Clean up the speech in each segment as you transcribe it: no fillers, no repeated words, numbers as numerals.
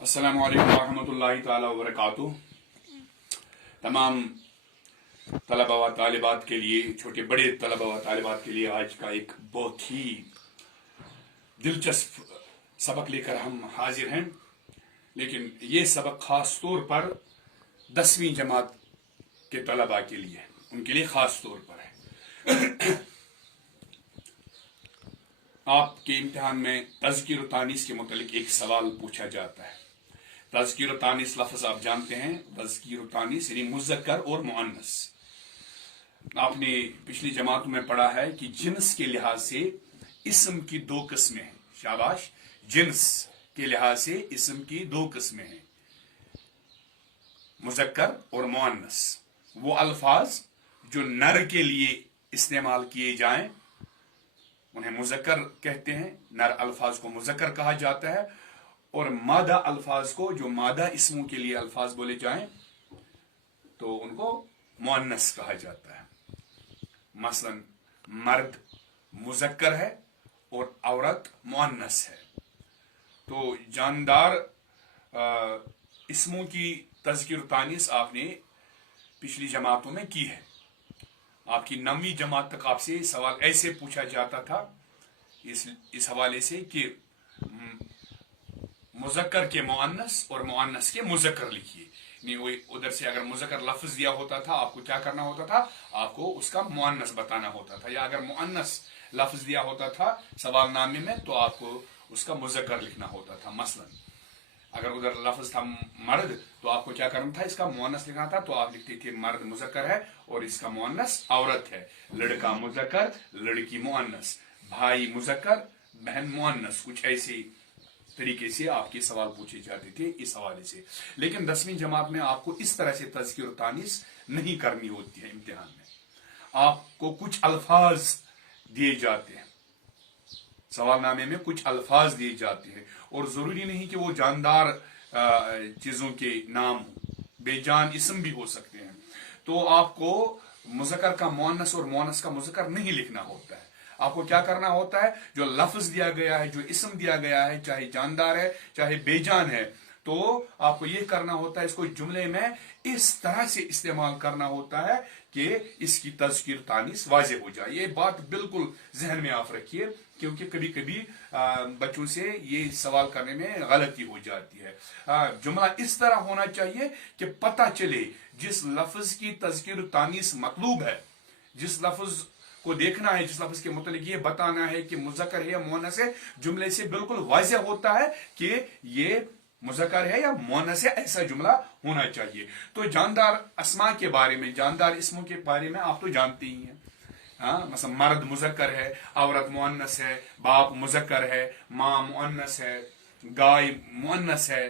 अस्सलामु अलैकुम रहमतुल्लाहि ताला व बरकातुहू। तमाम तलबा व तालिबात के लिए, छोटे बड़े तलबा व तालिबात के लिए आज का एक बहुत ही दिलचस्प सबक लेकर हम हाजिर हैं। लेकिन ये सबक खास तौर पर 10वीं जमात के तलबा के लिए, उनके लिए खास तौर पर है। आपके इम्तिहान में तज़किर व तानीस के मुतालिक एक सवाल पूछा जाता है। तज़किर व तानीस लफ्ज़ आप जानते हैं। तज़किर व तानीस यानी मुज़क्कर और मुअन्नस। आपने पिछली जमातों में पढ़ा है कि जिन्स के लिहाज से इस्म की दो किस्में हैं। शाबाश, जिन्स के लिहाज से इस्म की दो किस्में हैं, मुज़क्कर और मुअन्नस। वो अल्फाज जो नर के लिए इस्तेमाल किए जाएं उन्हें मुज़क्कर कहते हैं, नर अल्फाज को मुज़क्कर कहा जाता है। और मादा अल्फाज को, जो मादा इस्मों के लिए अल्फाज बोले जाएं तो उनको मुअन्नस कहा जाता है। मसलन मर्द मुज़क्कर है और औरत मुअन्नस है। तो जानदार इस्मों की तज़किर तानीस आपने पिछली जमातों में की है। आपकी 9वीं जमात तक आपसे सवाल ऐसे पूछा जाता था इस हवाले से कि मुज़क्कर के मुअन्नस और मुअन्नस के मुज़क्कर लिखिए। नहीं, उधर से अगर मुज़क्कर लफ्ज़ दिया होता था, आपको क्या करना होता था? आपको उसका मुअन्नस बताना होता था। या अगर मुअन्नस लफ्ज़ दिया होता था सवालनामे में तो आपको उसका मुज़क्कर लिखना होता था। मसलन अगर उधर लफ्ज़ था मर्द तो आपको क्या करना था? इसका मुअन्नस लिखना था। तो आप लिखते थे मर्द मुज़क्कर है और इसका मुअन्नस औरत है। लड़का मुज़क्कर, लड़की मुअन्नस, भाई मुज़क्कर, बहन मुअन्नस। कुछ ऐसे तरीके से आपके सवाल पूछे जाते थे इस हवाले से। लेकिन 10वीं जमात में आपको इस तरह से तज़किर व तानीस नहीं करनी होती है। इम्तिहान में आपको कुछ अल्फाज दिए जाते हैं, सवालनामे में कुछ अल्फाज दिए जाते हैं। और जरूरी नहीं कि वो जानदार चीजों के नाम हो, बेजान इस्म भी हो सकते हैं। तो आपको मुज़क्कर का मुअन्नस और मुअन्नस का मुज़क्कर नहीं लिखना होता है। आपको क्या करना होता है? जो लफ्ज़ दिया गया है, जो इस्म दिया गया है, चाहे जानदार है चाहे बेजान है, तो आपको ये करना होता है, इसको जुमले में इस तरह से इस्तेमाल करना होता है कि इसकी तज़किर तानीस वाज़ेह हो जाए। ये बात बिल्कुल जहन में आप रखिए, क्योंकि कभी कभी बच्चों से ये सवाल करने में गलती हो जाती है। जुमला इस तरह होना चाहिए कि पता चले जिस लफ्ज़ की तज़किर तानीस मतलूब है, जिस लफ्ज़ को देखना है, जिस लफ्ज़ के मुतालिक ये बताना है कि मुज़क्कर है या मुअन्नस है, जुमले से बिल्कुल वाज़ेह होता है कि ये मुज़क्कर है या मुअन्नस है। ऐसा जुमला होना चाहिए। तो जानदार अस्मा के बारे में, जानदार इस्मों के बारे में आप तो जानते ही हैं। मतलब मर्द मुज़क्कर है, औरत मुअन्नस है, बाप मुज़क्कर है, माँ मुअन्नस है, गाय मुअन्नस है,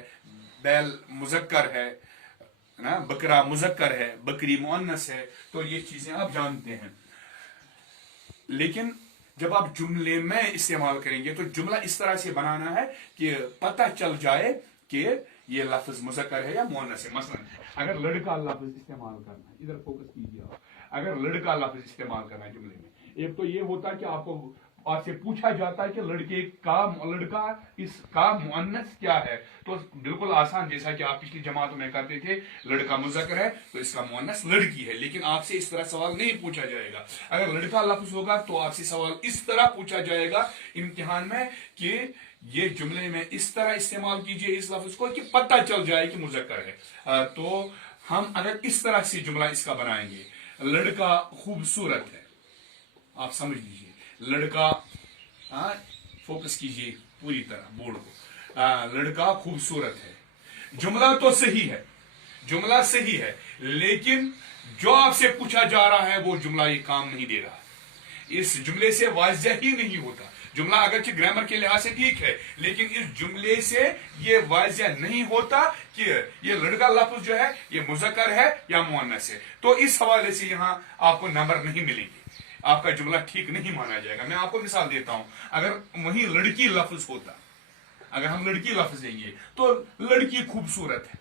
बैल मुज़क्कर है ना, बकरा मुज़क्कर है, बकरी मुअन्नस है। तो ये चीजें आप जानते हैं। लेकिन जब आप जुमले में इस्तेमाल करेंगे तो जुमला इस तरह से बनाना है कि पता चल जाए कि ये लफ्ज़ मुज़क्कर है या मुअन्नस है। मसलन अगर लड़का लफ्ज़ इस्तेमाल करना है, इधर फोकस कीजिए आप। अगर लड़का लफ्ज़ इस्तेमाल करना है जुमले में, एक तो ये होता है कि आपसे पूछा जाता है कि लड़का इसका मुअन्नस क्या है। तो बिल्कुल आसान, जैसा कि आप पिछली जमातों में करते थे, लड़का मुज़क्कर है तो इसका मुअन्नस लड़की है। लेकिन आपसे इस तरह सवाल नहीं पूछा जाएगा। अगर लड़का लफ्ज़ होगा तो आपसे सवाल इस तरह पूछा जाएगा इम्तिहान में कि ये जुमले में इस तरह इस्तेमाल कीजिए इस लफ्ज़ को कि पता चल जाए कि मुज़क्कर है। तो हम अगर इस तरह से जुमला इसका बनाएंगे, लड़का खूबसूरत है, आप समझ लीजिए लड़का, फोकस कीजिए पूरी तरह बोर्ड को, लड़का खूबसूरत है। जुमला तो सही है, जुमला सही है, लेकिन जो आपसे पूछा जा रहा है वो जुमला ये काम नहीं दे रहा है। इस जुमले से वाज़ेह ही नहीं होता। जुमला अगरचे ग्रामर के लिहाज से ठीक है, लेकिन इस जुमले से ये वाज़ेह नहीं होता कि ये लड़का लफ्ज़ जो है ये मुज़क्कर है या मुअन्नस है। तो इस हवाले से यहां आपको नंबर नहीं मिलेंगे, आपका जुमला ठीक नहीं माना जाएगा। मैं आपको मिसाल देता हूं, अगर वही लड़की लफ्ज़ होता, अगर हम लड़की लफ्ज़ देंगे तो लड़की खूबसूरत है,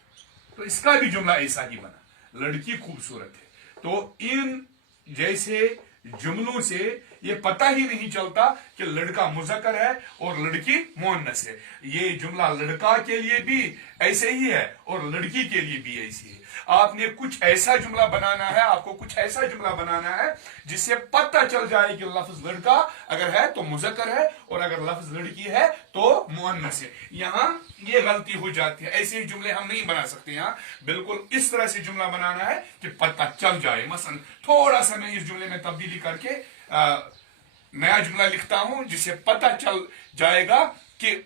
तो इसका भी जुमला ऐसा ही बना, लड़की खूबसूरत है। तो इन जैसे जुमलों से ये पता ही नहीं चलता कि लड़का मुज़क्कर है और लड़की मुअन्नस है। ये जुमला लड़का के लिए भी ऐसे ही है और लड़की के लिए भी ऐसी है। आपने कुछ ऐसा जुमला बनाना है, आपको कुछ ऐसा जुमला बनाना है जिससे पता चल जाए कि लफ्ज लड़का अगर है तो मुज़क्कर है और अगर लफ्ज लड़की है तो मुअन्नस है। यहां ये गलती हो जाती है, ऐसे जुमले हम नहीं बना सकते। यहां बिल्कुल इस तरह से जुमला बनाना है कि पता चल जाए। मसलन थोड़ा सा मैं इस जुमले में तब्दीली करके नया जुमला लिखता हूं जिससे पता चल जाएगा कि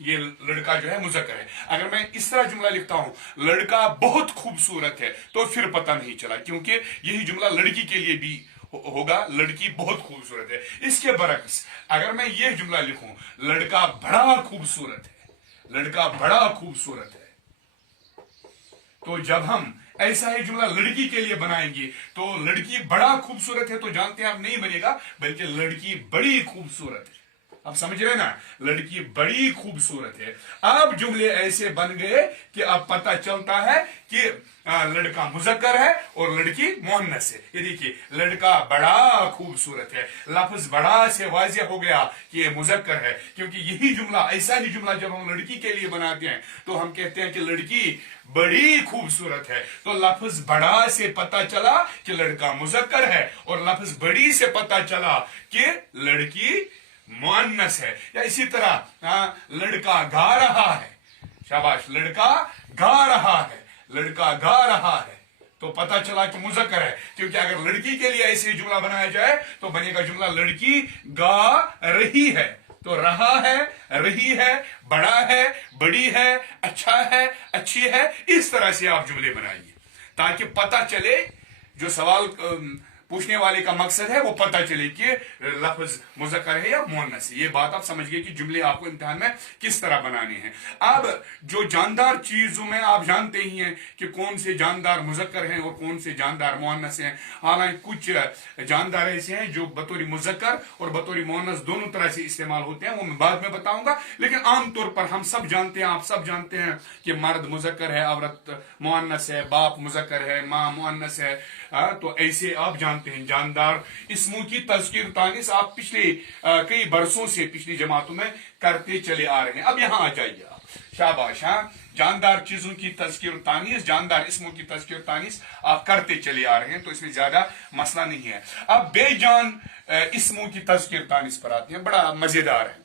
ये लड़का जो है मुज़क्कर है। अगर मैं इस तरह जुमला लिखता हूं लड़का बहुत खूबसूरत है, तो फिर पता नहीं चला, क्योंकि यही जुमला लड़की के लिए भी होगा, लड़की बहुत खूबसूरत है। इसके बरक्स अगर मैं ये जुमला लिखूं लड़का बड़ा खूबसूरत है, लड़का बड़ा खूबसूरत है, तो जब हम ऐसा ही जुमला लड़की के लिए बनाएंगे तो लड़की बड़ा खूबसूरत है तो जानते हैं आप नहीं बनेगा, बल्कि लड़की बड़ी खूबसूरत है। आप समझ रहे ना, लड़की बड़ी खूबसूरत है। अब जुमले ऐसे बन गए कि अब पता चलता है कि लड़का मुज़क्कर है और लड़की मुअन्नस है। ये देखिए, लड़का बड़ा खूबसूरत है, लफ्ज बड़ा से वाज़िह हो गया कि ये मुज़क्कर है, क्योंकि यही जुमला, ऐसा ही जुमला जब हम लड़की के लिए बनाते हैं तो हम कहते हैं कि लड़की बड़ी खूबसूरत है। तो लफ्ज बड़ा से पता चला कि लड़का मुज़क्कर है और लफ्ज बड़ी से पता चला कि लड़की मुअन्नस है। या इसी तरह लड़का गा रहा है, शाबाश, लड़का गा रहा है, लड़का गा रहा है, तो पता चला कि मुज़क्कर है, क्योंकि अगर लड़की के लिए ऐसे ही जुमला बनाया जाए तो बनेगा जुमला लड़की गा रही है, तो रहा है, रही है, बड़ा है, बड़ी है, अच्छा है, अच्छी है। इस तरह से आप जुमले बनाइए ताकि पता चले, जो सवाल पूछने वाले का मकसद है वो पता चले कि लफ्ज मुज़क्कर है या मुअन्नस है। ये बात आप समझ गए कि जुमले आपको इम्तिहान में किस तरह बनाने हैं। अब जो जानदार चीजों में आप जानते ही हैं कि कौन से जानदार मुज़क्कर हैं और कौन से जानदार मुअन्नस हैं। हालांकि कुछ जानदार ऐसे हैं जो बतौर मुज़क्कर और बतौर मुअन्नस दोनों तरह से इस्तेमाल होते हैं, वो मैं बाद में बताऊंगा। लेकिन आमतौर पर हम सब जानते हैं, आप सब जानते हैं कि मर्द मुज़क्कर है, औरत मुअन्नस है, बाप मुज़क्कर है, माँ मुअन्नस है। तो ऐसे आप जानते हैं जानदार इस्मों की तज़कीर तानीस आप पिछले कई बरसों से पिछली जमातों में करते चले आ रहे हैं। अब यहां आ जाइए आप, शाबाश। जानदार चीजों की तज़कीर तानीस, जानदार इस्मों की तज़कीर तानीस आप करते चले आ रहे हैं, तो इसमें ज्यादा मसला नहीं है। अब बेजान इस्मों की तज़कीर तानीस पर आते हैं, बड़ा मजेदार है।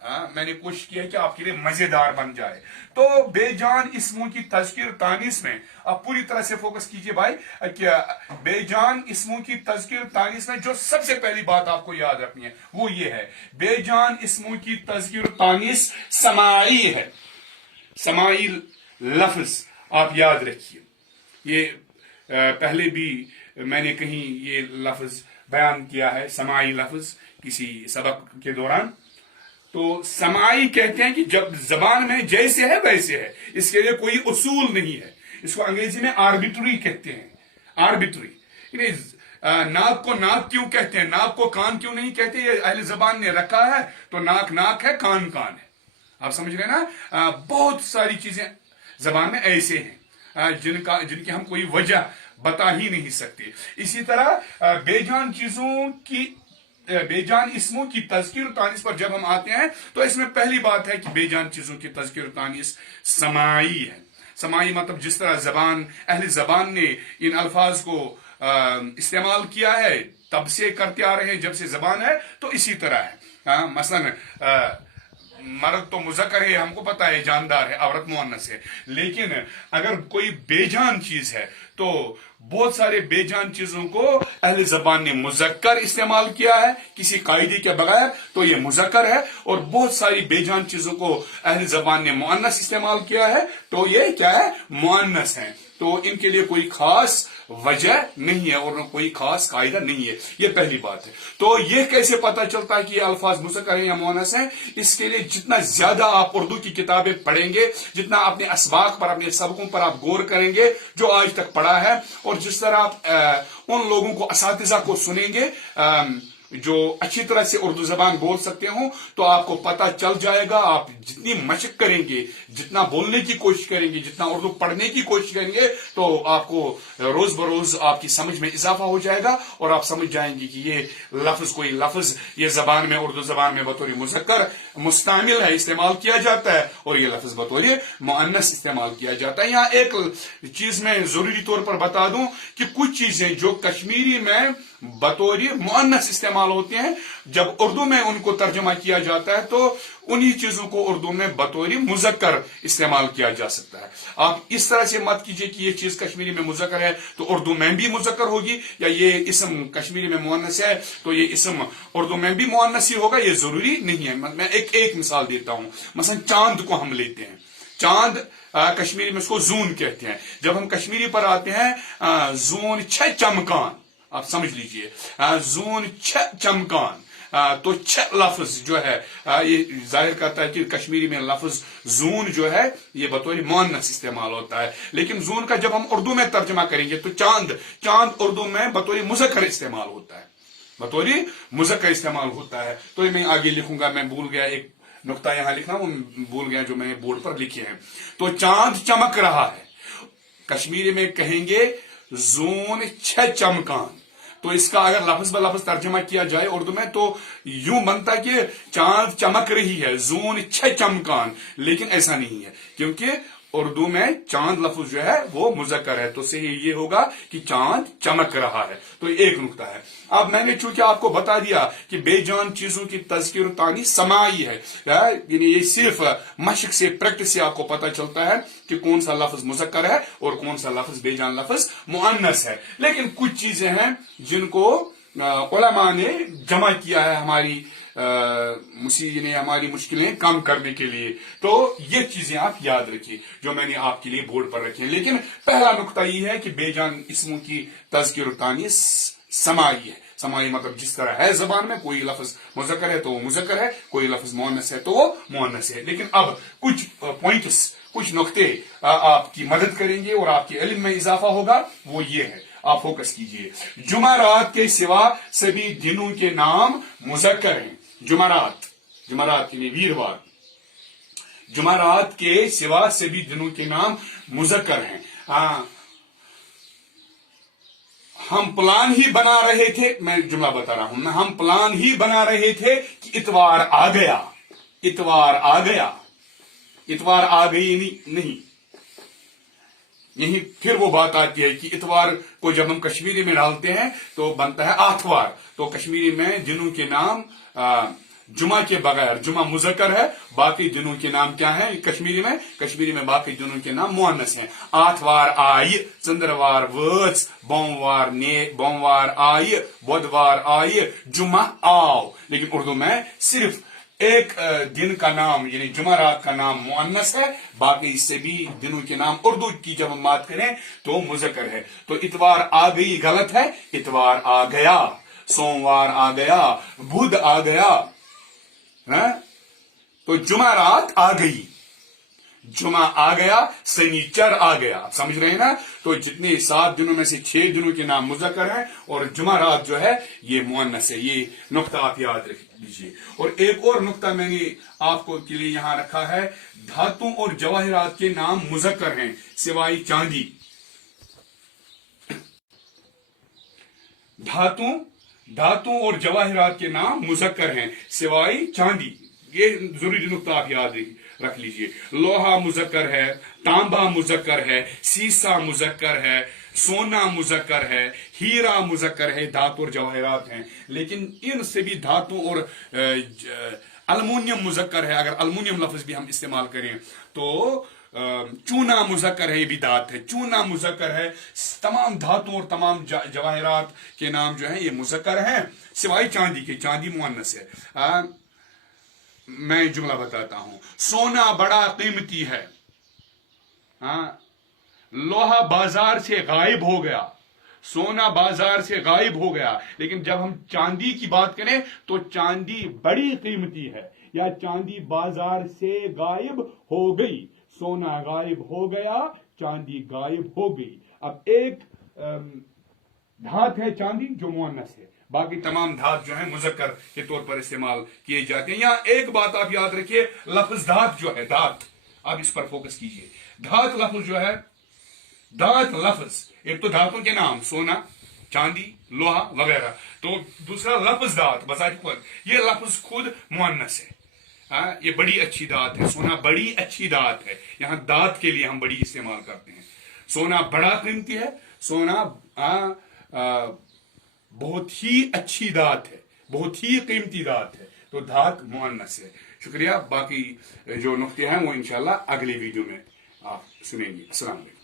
मैंने कोशिश की है कि आपके लिए मजेदार बन जाए। तो बेजान इस्मों की तज़कीर तानीस में आप पूरी तरह से फोकस कीजिए भाई, क्या बेजान इस्मों की तज़कीर तानीस में जो सबसे पहली बात आपको याद रखनी है वो ये है, बेजान इस्मों की तज़कीर तानीस समाई है। समाई लफ्ज आप याद रखिए, ये पहले भी मैंने कहीं ये लफ्ज बयान किया है, समाई लफ्ज, किसी सबक के दौरान। तो समाई कहते हैं कि जब जबान में जैसे है वैसे है, इसके लिए कोई उसूल नहीं है। इसको अंग्रेजी में आर्बिट्री कहते हैं, आर्बिट्री। नाक को नाक क्यों कहते हैं, नाक को कान क्यों नहीं कहते, ये अहले जबान ने रखा है, तो नाक नाक है, कान कान है। आप समझ रहे हैं ना। बहुत सारी चीजें जबान में ऐसे हैं जिनकी हम कोई वजह बता ही नहीं सकते। इसी तरह बेजान चीजों की, बेजान इस्मों की तज़कीर तानीस पर जब हम आते हैं तो इसमें पहली बात है कि बेजान चीजों की तज़कीर तानीस समाई है। समाई मतलब जिस तरह जबान, अहले जबान ने इन अल्फाज को इस्तेमाल किया है, तब से करते आ रहे हैं जब से जबान है, तो इसी तरह है। मसलन मर्द तो मुज़क्कर है, हमको पता है, जानदार है, औरत मुअन्नस है। लेकिन अगर कोई बेजान चीज है तो बहुत सारे बेजान चीजों को अहले ज़बान ने मुज़क्कर इस्तेमाल किया है किसी कायदे के बगैर, तो ये मुज़क्कर है। और बहुत सारी बेजान चीजों को अहले ज़बान ने मुअन्नस इस्तेमाल किया है, तो ये क्या है, मुअन्नस है। तो इनके लिए कोई खास वजह नहीं है और कोई खास कायदा नहीं है। ये पहली बात है। तो ये कैसे पता चलता है कि ये अल्फाज मुज़क्कर है या मुअन्नस है? इसके लिए जितना ज्यादा आप उर्दू की किताबें पढ़ेंगे, जितना अपने असबाक पर, अपने सबकों पर आप गौर करेंगे जो आज तक पढ़ा है, और जिस तरह आप उन लोगों को, असातिज़ा को सुनेंगे जो अच्छी तरह से उर्दू जबान बोल सकते हो, तो आपको पता चल जाएगा। आप जितनी मशक करेंगे, जितना बोलने की कोशिश करेंगे, जितना उर्दू पढ़ने की कोशिश करेंगे, तो आपको रोज बरोज आपकी समझ में इजाफा हो जाएगा और आप समझ जाएंगे कि ये लफ्ज, कोई लफ्ज ये जबान में, उर्दू जबान में बतौर मुज़क्कर मुस्तामिल है, इस्तेमाल किया जाता है, और ये लफ्ज बतौर मुअन्नस इस्तेमाल किया जाता है। यहाँ एक चीज मैं जरूरी तौर पर बता दूं कि कुछ चीजें जो कश्मीरी में बतौर मुअन्नस इस्तेमाल होते हैं, जब उर्दू में उनको तर्जमा किया जाता है तो उन्हीं चीजों को उर्दू में बतौर मुज़क्कर इस्तेमाल किया जा सकता है। आप इस तरह से मत कीजिए कि ये चीज कश्मीरी में मुज़क्कर है तो उर्दू में भी मुज़क्कर होगी, या ये इसम कश्मीरी में मुअन्नस है तो ये इसम उर्दू में भी मुअन्नस ही होगा। ये जरूरी नहीं है। मैं एक मिसाल देता हूं। मसलन चांद को हम लेते हैं। चांद कश्मीरी में उसको जून कहते हैं। जब हम कश्मीरी पर आते हैं, जून छ चमकान, आप समझ लीजिए, जून छ चमकान, तो छ लफ्ज जो है, ये जाहिर करता है कि कश्मीरी में लफ्ज जून जो है ये बतौर मुअन्नस इस्तेमाल होता है। लेकिन जून का जब हम उर्दू में तर्जमा करेंगे तो चांद उर्दू में बतौर मुज़क्कर इस्तेमाल होता है, बतौर मुज़क्कर इस्तेमाल होता है। तो ये मैं आगे लिखूंगा, मैं भूल गया एक नुक्ता यहां लिखना, वो भूल गया जो मैंने बोर्ड पर लिखे हैं। तो चांद चमक रहा है, कश्मीरी में कहेंगे जून छ चमकान। तो इसका अगर लफ्ज ब लफ्ज तर्जमा किया जाए उर्दू में तो यूं बनता है कि चांद चमक रही है, जून छ चमकान। लेकिन ऐसा नहीं है, क्योंकि उर्दू में चांद लफ्ज जो है वो मुज़क्कर है, तो सही ये होगा कि चांद चमक रहा है। तो एक नुक्ता है। अब मैंने चूंकि आपको बता दिया कि बेजान चीजों की तज़किर तानी समाई है, यानी ये सिर्फ मशक से, प्रैक्टिस से आपको पता चलता है कि कौन सा लफ्ज मुज़क्कर है और कौन सा लफ्ज बेजान लफ्ज मुअन्नस है। लेकिन कुछ चीजें हैं जिनको उलमा ने जमा किया है हमारी हमारी मुश्किलें कम करने के लिए। तो ये चीजें आप याद रखिए जो मैंने आपके लिए बोर्ड पर रखी है। लेकिन पहला नुक्ता ये है कि बेजान इसमों की तज़किर तानी समाई है। समाई मतलब जिस तरह है जबान में, कोई लफ्ज मुज़क्कर है तो वो मुज़क्कर है, कोई लफ्ज मुअन्नस है तो वो मुअन्नस है। लेकिन अब कुछ पॉइंट्स, कुछ नुक्ते आपकी मदद करेंगे और आपके इल्म में इजाफा होगा। वो ये है, आप फोकस कीजिए। जुमारात के सिवा सभी दिनों के नाम मुज़क्कर हैं। जुमारात के लिए वीरवार, जुमारात के सिवा सभी दिनों के नाम मुज़क्कर हैं। हम प्लान ही बना रहे थे, मैं जुमला बता रहा हूं, हम प्लान ही बना रहे थे कि इतवार आ गया, इतवार आ गया, इतवार आ गई नहीं। यही फिर वो बात आती है कि इतवार को जब हम कश्मीरी में डालते हैं तो बनता है आठवार। तो कश्मीरी में दिनों के नाम जुमा के बगैर, जुमा मुज़क्कर है, बाकी दिनों के नाम क्या है कश्मीरी में बाकी दिनों के नाम मुअन्नस हैं। आठवार आई, चंद्रवार वच, बोमवार आई, बुधवार आई, जुमा आओ। लेकिन उर्दू में सिर्फ एक दिन का नाम यानी जुमारात का नाम मुअन्नस है, बाकी इससे भी दिनों के नाम उर्दू की जब हम बात करें तो मुज़क्कर है। तो इतवार आ गई गलत है, इतवार आ गया, सोमवार आ गया, बुध आ गया, तो जुमारात आ गई, जुमा आ गया, शनिचर आ गया। आप समझ रहे हैं ना? तो जितने 7 दिनों में से 6 दिनों के नाम मुज़क्कर हैं और जुमारात जो है ये मुअन्नस है। ये नुक्ता आप याद रख लीजिए। और एक और नुक्ता मैंने आपको के लिए यहां रखा है, धातु और जवाहिरात के नाम मुज़क्कर हैं सिवाय चांदी। धातु और जवाहिरात के नाम मुज़क्कर हैं सिवाय चांदी। ये जरूरी नुक्ता आप याद रख लीजिए। लोहा मुज़क्कर है, तांबा मुज़क्कर है, सीसा मुज़क्कर है, सोना मुज़क्कर है, हीरा मुज़क्कर है, धातु और जवाहिरात हैं। लेकिन इनसे भी धातु और अल्मुनियम मुज़क्कर है। अगर अल्मुनियम लफ्ज भी हम इस्तेमाल करें तो चूना मुज़क्कर है, ये भी धात है, चूना मुज़क्कर है। तमाम धातु और तमाम जवाहिरात के नाम जो है ये मुज़क्कर हैं सिवाय चांदी के। चांदी मुअन्नस है। मैं जुमला बताता हूं, सोना बड़ा कीमती है, लोहा बाजार से गायब हो गया, सोना बाजार से गायब हो गया। लेकिन जब हम चांदी की बात करें तो चांदी बड़ी कीमती है, या चांदी बाजार से गायब हो गई। सोना गायब हो गया, चांदी गायब हो गई। अब एक دھات ہے چاندی جو مؤنث ہے، باقی تمام دھات جو ہیں مذکر کے طور پر استعمال کیے جاتے ہیں. یہاں ایک بات آپ یاد رکھیے، لفظ دھات جو ہے، دھات، آپ اس پر فوکس کیجئے. دھات لفظ جو ہے، دھات لفظ، ایک تو دھاتوں کے نام سونا، چاندی، لوہا وغیرہ، تو دوسرا لفظ دھات بذات خود، یہ لفظ خود مؤنث ہے. ہاں، یہ بڑی اچھی دھات ہے، سونا بڑی اچھی دھات ہے. یہاں دھات کے لیے ہم بڑی استعمال کرتے ہیں. سونا بڑا قیمتی ہے، سونا بہت ہی اچھی دھات ہے، بہت ہی قیمتی دھات ہے، تو دھات مؤنث ہے. شکریہ. باقی جو نقطے ہیں وہ انشاءاللہ اگلی ویڈیو میں آپ سنیں گے. السلام علیکم.